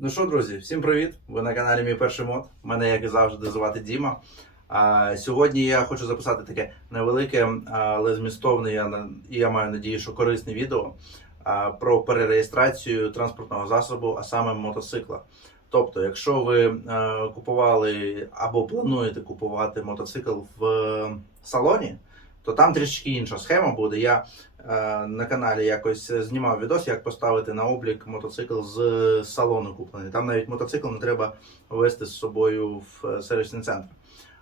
Ну що, друзі, всім привіт! Ви на каналі Мій перший мод. Мене, як і завжди, звати Діма. А, сьогодні я хочу записати таке невелике, але змістовне, я, і я маю надію, що корисне відео а, про перереєстрацію транспортного засобу, а саме мотоцикла. Тобто, якщо ви е, купували або плануєте купувати мотоцикл в е, салоні, то там трішки інша схема буде. Я е, на каналі якось знімав відос, як поставити на облік мотоцикл з салону куплений. Там навіть мотоцикл не треба вести з собою в е, сервісний центр.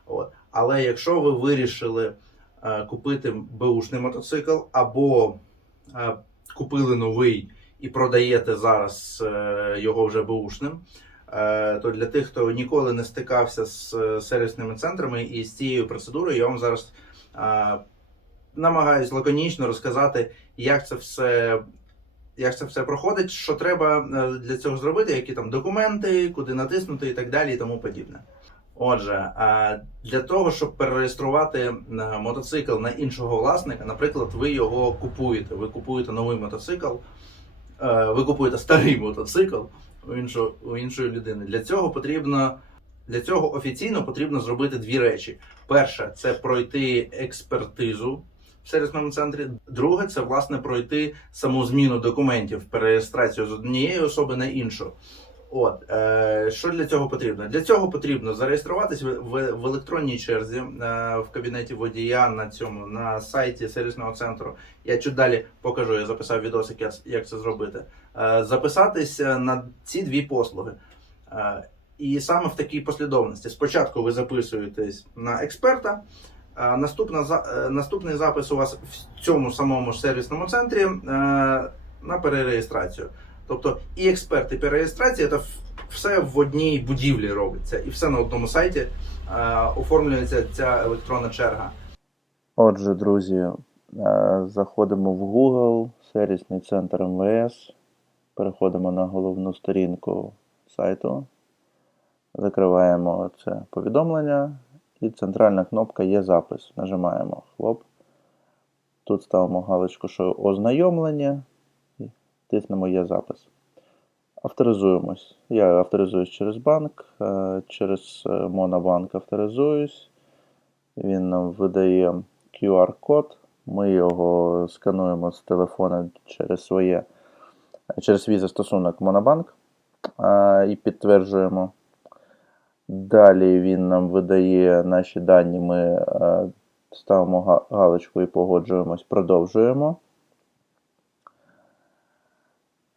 От. Але якщо ви вирішили е, купити беушний мотоцикл або е, купили новий і продаєте зараз е, його вже беушним, е, то для тих, хто ніколи не стикався з е, сервісними центрами і з цією процедурою, я вам зараз е, намагаюсь лаконічно розказати, як це все. Як це все проходить, що треба е, для цього зробити, які там документи, куди натиснути і так далі, і тому подібне. Отже, е, для того, щоб перереєструвати е, мотоцикл на іншого власника, наприклад, ви його купуєте. Ви купуєте новий мотоцикл, ви купуєте старий мотоцикл у іншого, у іншої людини. Для цього потрібно для цього офіційно потрібно зробити дві речі: перше це пройти експертизу в сервісному центрі. Друге, це власне пройти саму зміну документів, перереєстрацію з однієї особи на іншу. От е, що для цього потрібно? Для цього потрібно зареєструватись в, в, електронній черзі е, в кабінеті водія на цьому на сайті сервісного центру. Я чуть далі покажу. Я записав відос, як, як це зробити. Е, записатися на ці дві послуги. Е, і саме в такій послідовності. Спочатку ви записуєтесь на експерта. Наступна, е, наступний запис у вас в цьому самому ж сервісному центрі е, на перереєстрацію. Тобто і експерт, і перереєстрація це все в одній будівлі робиться, і все на одному сайті е, оформлюється ця електронна черга. Отже, друзі, заходимо в Google, сервісний центр МВС, переходимо на головну сторінку сайту, закриваємо це повідомлення і центральна кнопка є запис. Нажимаємо хлоп. Тут ставимо галочку, що ознайомлення, і тиснемо є запис. Авторизуємось. Я авторизуюсь через банк, е, через е, Монобанк авторизуюсь. Він нам видає QR-код. Ми його скануємо з телефона через своє через свій застосунок Монобанк і підтверджуємо. Далі він нам видає наші дані. Ми е, ставимо галочку і погоджуємось, продовжуємо.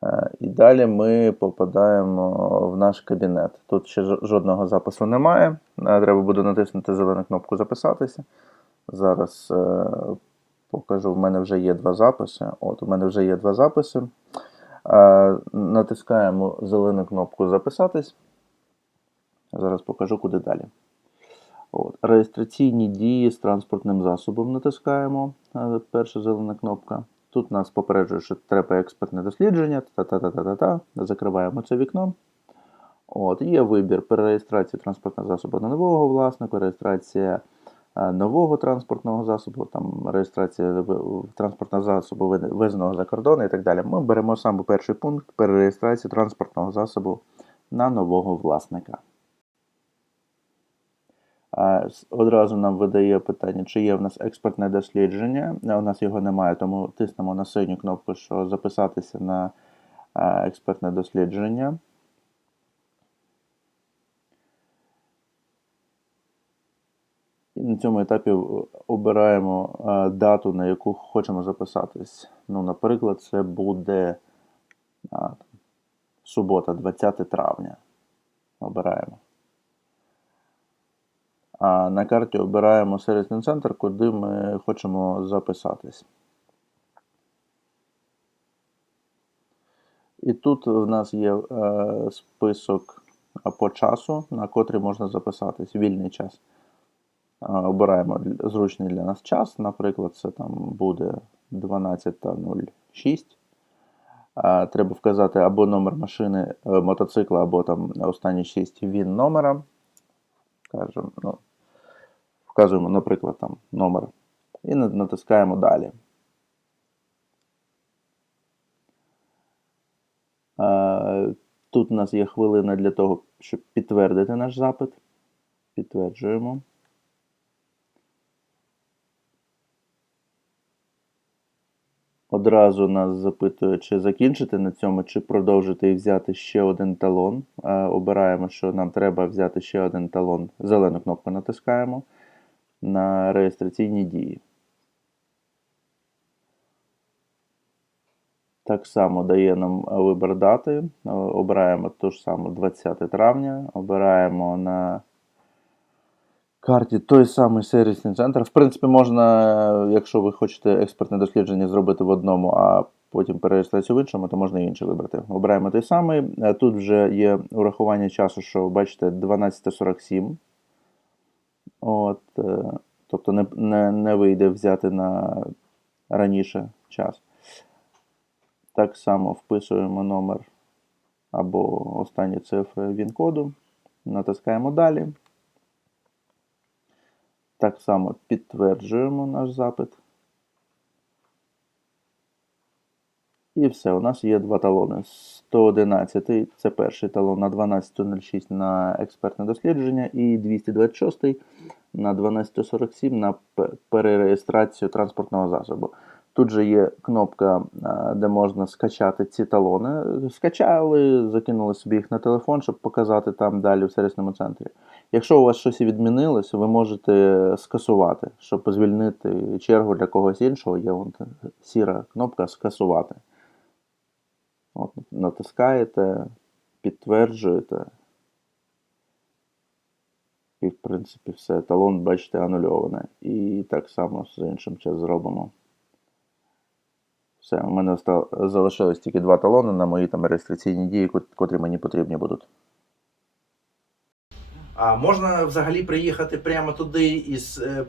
Е, І далі ми попадаємо в наш кабінет. Тут ще жодного запису немає. Е, Треба буде натиснути зелену кнопку Записатися. Зараз покажу, в мене вже є два записи. От, у мене вже є два записи. Натискаємо зелену кнопку Записатись. Зараз покажу, куди далі. От. Реєстраційні дії з транспортним засобом натискаємо. е, Перша зелена кнопка. Тут нас попереджує, що треба експертне дослідження. Та-та-та-та-та. Закриваємо це вікно. От, є вибір перереєстрації транспортного засобу на нового власника, реєстрація е, нового транспортного засобу, там реєстрація транспортного засобу ввезеного за кордон і так далі. Ми беремо саме перший пункт перереєстрації транспортного засобу на нового власника. Одразу нам видає питання, чи є в нас експертне дослідження. У нас його немає, тому тиснемо на синю кнопку, що записатися на експертне дослідження. І на цьому етапі обираємо дату, на яку хочемо записатись. Ну, наприклад, це буде субота, 20 травня. Обираємо. А на карті обираємо сервісний центр, куди ми хочемо записатись. І тут в нас є е, список по часу, на котрий можна записатись, вільний час. Обираємо зручний для нас час, наприклад, це там буде 12.06. А, Треба вказати або номер машини, е, мотоцикла, або там останні 6 він номера. Кажемо, ну, вказуємо, наприклад, там номер. І натискаємо далі. Тут у нас є хвилина для того, щоб підтвердити наш запит. Підтверджуємо. Одразу нас запитує, чи закінчити на цьому, чи продовжити і взяти ще один талон. Обираємо, що нам треба взяти ще один талон. Зелену кнопку натискаємо на реєстраційні дії. Так само дає нам вибір дати. Обираємо ту ж саму 20 травня. Обираємо на карті той самий сервісний центр. В принципі, можна, якщо ви хочете експертне дослідження зробити в одному, а потім перереєстрацію в іншому, то можна і інший вибрати. Обираємо той самий. Тут вже є урахування часу, що бачите, 12.47. От, е, тобто не, не, не вийде взяти на раніше час. Так само вписуємо номер або останні цифри він-коду, натискаємо далі. Так само підтверджуємо наш запит. І все, у нас є два талони. 111 це перший талон на 12.06 на експертне дослідження, і 226 на 12.47 на перереєстрацію транспортного засобу. Тут же є кнопка, де можна скачати ці талони. Скачали, закинули собі їх на телефон, щоб показати там далі в сервісному центрі. Якщо у вас щось відмінилось, ви можете скасувати, щоб звільнити чергу для когось іншого. Є вон сіра кнопка скасувати. От, натискаєте, підтверджуєте. І, в принципі, все. Талон, бачите, анульоване. І так само з іншим час зробимо. Все, у мене залишилось тільки два талони на мої там реєстраційні дії, котрі мені потрібні будуть. А можна взагалі приїхати прямо туди і е, е,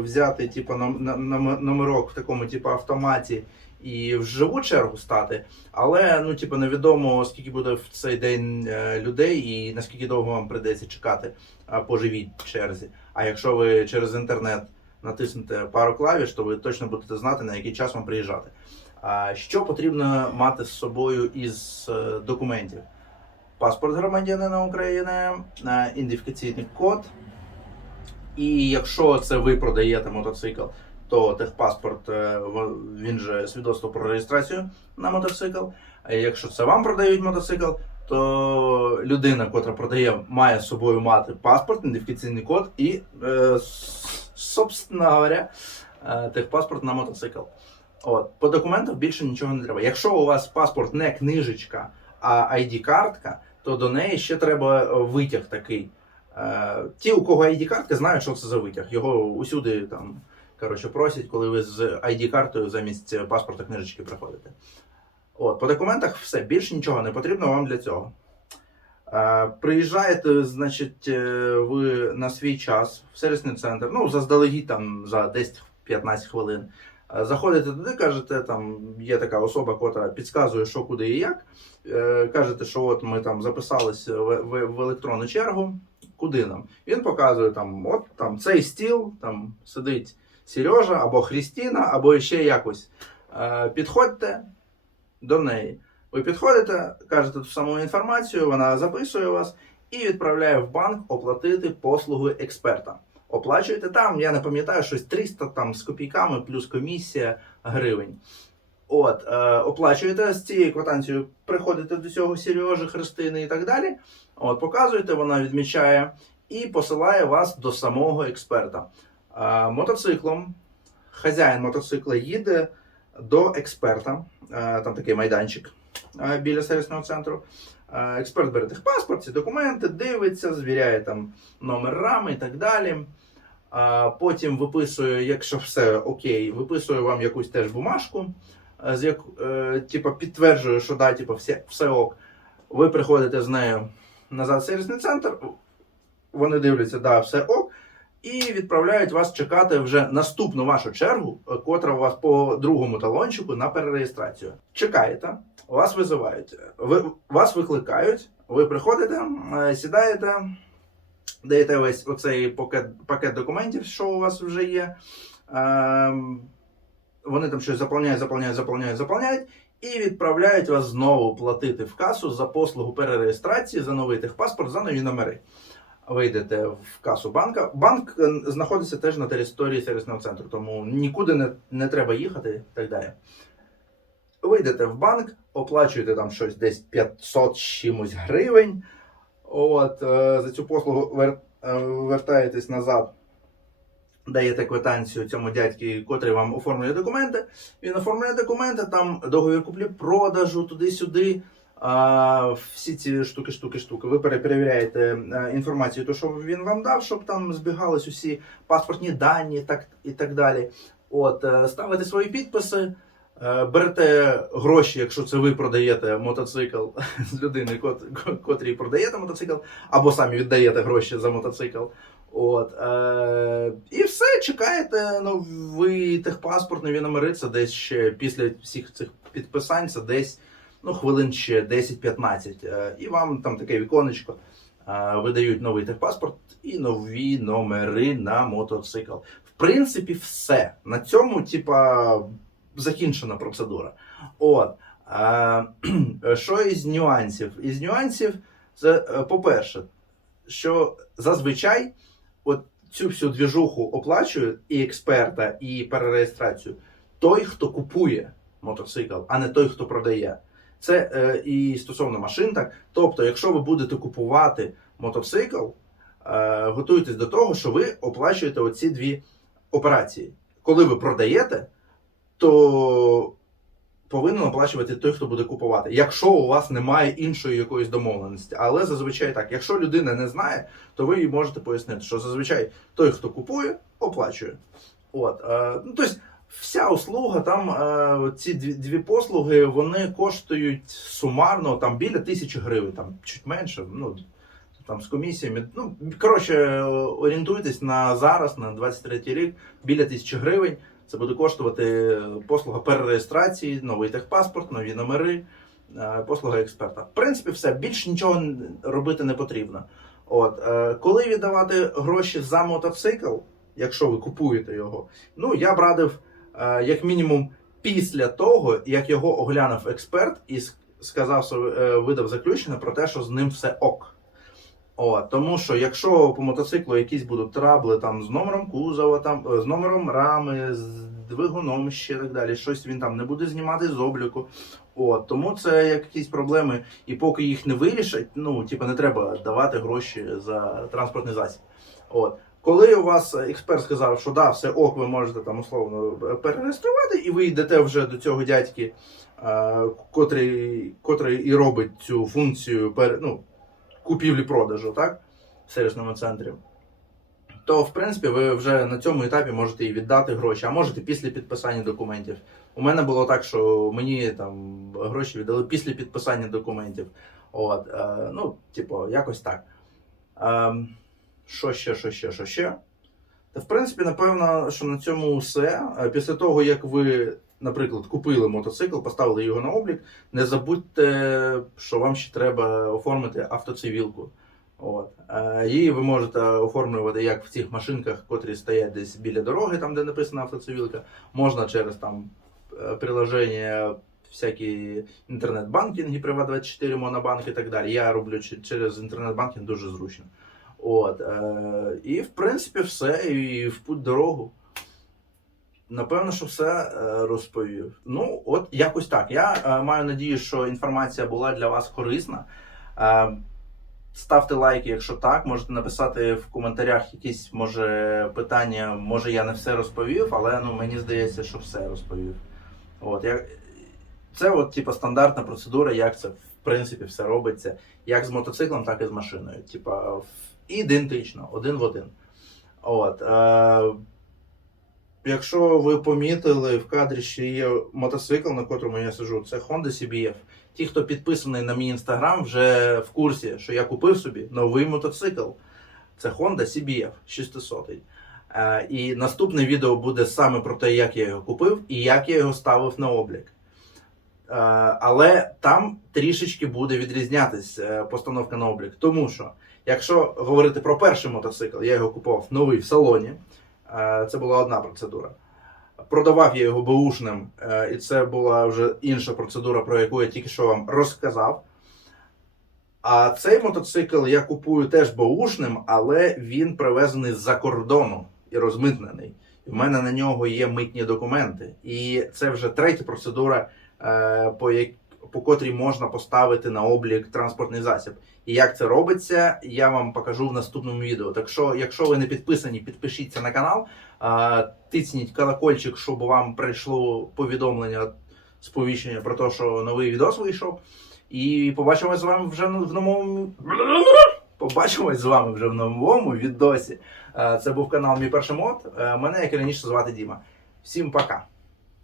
взяти типу, номерок в такому типу, автоматі і в живу чергу стати, але ну, типу, невідомо скільки буде в цей день е, людей і наскільки довго вам прийдеться чекати е, по живій черзі. А якщо ви через інтернет натиснете пару клавіш, то ви точно будете знати, на який час вам приїжджати. Що потрібно мати з собою із е, документів? паспорт громадянина України, ідентифікаційний код. І якщо це ви продаєте мотоцикл, то техпаспорт е, він же свідоцтво про реєстрацію на мотоцикл. А якщо це вам продають мотоцикл, то людина, котра продає, має з собою мати паспорт, ідентифікаційний код і, е, собственно говоря, е, техпаспорт на мотоцикл. От, по документах більше нічого не треба. Якщо у вас паспорт не книжечка, а ID-картка, то до неї ще треба е, витяг такий. Ті, у кого ID-картка, знають, що це за витяг. Його усюди там коротше, просять, коли ви з ID-картою замість паспорта книжечки приходите. От, по документах все, більше нічого не потрібно вам для цього. Е, Приїжджаєте, значить, е, ви на свій час в сервісний центр, ну, заздалегідь там за 10-15 хвилин. Е, Заходите туди, кажете, там є така особа, котра підказує, що куди і як. Е, Кажете, що от ми там записались в, в, в електронну чергу, куди нам? Він показує там, от там цей стіл, там сидить Сережа або Христіна, або ще якось. Е, Підходьте до неї. Ви підходите, кажете ту саму інформацію, вона записує вас і відправляє в банк оплатити послуги експерта. Оплачуєте там, я не пам'ятаю, щось 300 там з копійками плюс комісія гривень. От, е, оплачуєте з цією квитанцією, приходите до цього Сережі, Христини і так далі. От, показуєте, вона відмічає і посилає вас до самого експерта. Мотоциклом хазяїн мотоцикла їде до експерта. Там такий майданчик біля сервісного центру. Експерт бере техпаспорт, ці документи, дивиться, звіряє там номер рами і так далі. Потім виписує, якщо все окей, виписує вам якусь теж бумажку, з як, типу, підтверджує, що да, типу, все, все ок. Ви приходите з нею назад в сервісний центр, вони дивляться, да, все ок, і відправляють вас чекати вже наступну вашу чергу, е, котра у вас по другому талончику на перереєстрацію. Чекаєте, вас визивають, ви, вас викликають, ви приходите, е, сідаєте, даєте весь оцей пакет, пакет документів, що у вас вже є. Ем, вони там щось заповняють, заповняють, заповняють, заповняють. і відправляють вас знову платити в касу за послугу перереєстрації, за новий техпаспорт, за нові номери. Ви йдете в касу банка. Банк е, знаходиться теж на території сервісного центру, тому нікуди не, не треба їхати і так далі. Ви йдете в банк, оплачуєте там щось десь 500 з чимось гривень. От, е, за цю послугу вер, е, вертаєтесь назад, даєте квитанцію цьому дядьки, котрий вам оформлює документи. Він оформляє документи, там договір куплі-продажу, туди-сюди. Всі ці штуки, штуки, штуки. Ви перепровіряєте е, інформацію, то, що він вам дав, щоб там збігались усі паспортні дані так, і так далі. От, е, ставите свої підписи, е, берете гроші, якщо це ви продаєте мотоцикл з людини, кот- котрій продаєте мотоцикл, або самі віддаєте гроші за мотоцикл. От, е, і все, чекаєте новий техпаспорт, нові номери. Це десь ще після всіх цих підписань, це десь ну, хвилин ще 10-15. Е, і вам там таке віконечко. е, Видають новий техпаспорт і нові номери на мотоцикл. В принципі, все. На цьому, типа, закінчена процедура. От. Е, що із нюансів? Із нюансів, це, по-перше, що зазвичай от цю всю двіжуху оплачує і експерта, і перереєстрацію той, хто купує мотоцикл, а не той, хто продає. Це е, і стосовно машин так. Тобто, якщо ви будете купувати мотоцикл, е, готуйтесь до того, що ви оплачуєте оці дві операції. Коли ви продаєте, то повинен оплачувати той, хто буде купувати, якщо у вас немає іншої якоїсь домовленості. Але зазвичай так, якщо людина не знає, то ви їй можете пояснити, що зазвичай той, хто купує, оплачує. От, е, ну, тобто, вся услуга, там е, ці дві, дві послуги, вони коштують сумарно там біля тисячі гривень, там чуть менше. Ну, там з комісіями. Ну, коротше, орієнтуйтесь на зараз, на 23 рік, біля тисячі гривень. Це буде коштувати послуга перереєстрації, новий техпаспорт, нові номери, е, послуга експерта. В принципі, все більш нічого робити не потрібно. От е, коли віддавати гроші за мотоцикл, якщо ви купуєте його, ну я б радив е, як мінімум після того, як його оглянув експерт і сказав е, видав заключення про те, що з ним все ок. О, тому що якщо по мотоциклу якісь будуть трабли там з номером кузова, там е, з номером рами, з двигуном ще так далі, щось він там не буде знімати з обліку. От, тому це якісь проблеми, і поки їх не вирішать, ну типу, не треба давати гроші за транспортний засіб. От. Коли у вас експерт сказав, що да, все ок, ви можете там условно перереєструвати, і ви йдете вже до цього дядьки, е, котрий, котрий і робить цю функцію пер, ну, купівлі-продажу, так? В сервісному центрі. То, в принципі, ви вже на цьому етапі можете і віддати гроші, а можете після підписання документів. У мене було так, що мені там гроші віддали після підписання документів. От, е, ну, типу, якось так. Е, що ще, що ще, що ще? Та, в принципі, напевно, що на цьому все. Е, Після того, як ви, наприклад, купили мотоцикл, поставили його на облік, не забудьте, що вам ще треба оформити автоцивілку. От. Е, Її ви можете оформлювати як в цих машинках, котрі стоять десь біля дороги, там де написана автоцивілка. Можна через там е, приложення, всякі інтернет-банкінги, Приват24, Монобанк і так далі. Я роблю через інтернет-банкінг дуже зручно. От, е, і в принципі все, і в путь дорогу. Напевно, що все е, розповів. Ну, от якось так. Я е, маю надію, що інформація була для вас корисна. Е, ставте лайки, якщо так. Можете написати в коментарях якісь може питання. Може я не все розповів, але ну мені здається, що все розповів. От я це от типу стандартна процедура, як це в принципі все робиться, як з мотоциклом, так і з машиною. Типа ідентично, один в один. От. Е, якщо ви помітили в кадрі, що є мотоцикл, на котрому я сижу, це Honda CBF. Ті, хто підписаний на мій інстаграм, вже в курсі, що я купив собі новий мотоцикл. Це Honda CBF 600. Е, і наступне відео буде саме про те, як я його купив і як я його ставив на облік. Е, але там трішечки буде відрізнятись е, постановка на облік. Тому що, якщо говорити про перший мотоцикл, я його купував новий в салоні. Е, Це була одна процедура. Продавав я його беушним, і це була вже інша процедура, про яку я тільки що вам розказав. А цей мотоцикл я купую теж беушним, але він привезений з-за кордону і розмитнений. В мене на нього є митні документи. І це вже третя процедура, е, по, як, по котрій можна поставити на облік транспортний засіб. І як це робиться, я вам покажу в наступному відео. Так що, якщо ви не підписані, підпишіться на канал, е, тисніть колокольчик, щоб вам прийшло повідомлення, сповіщення про те, що новий відос вийшов. І побачимось з вами вже в новому. Побачимось з вами вже в новому відосі. Е, Це був канал Мій перший мод. Е, Мене, як і раніше, звати Діма. Всім пока.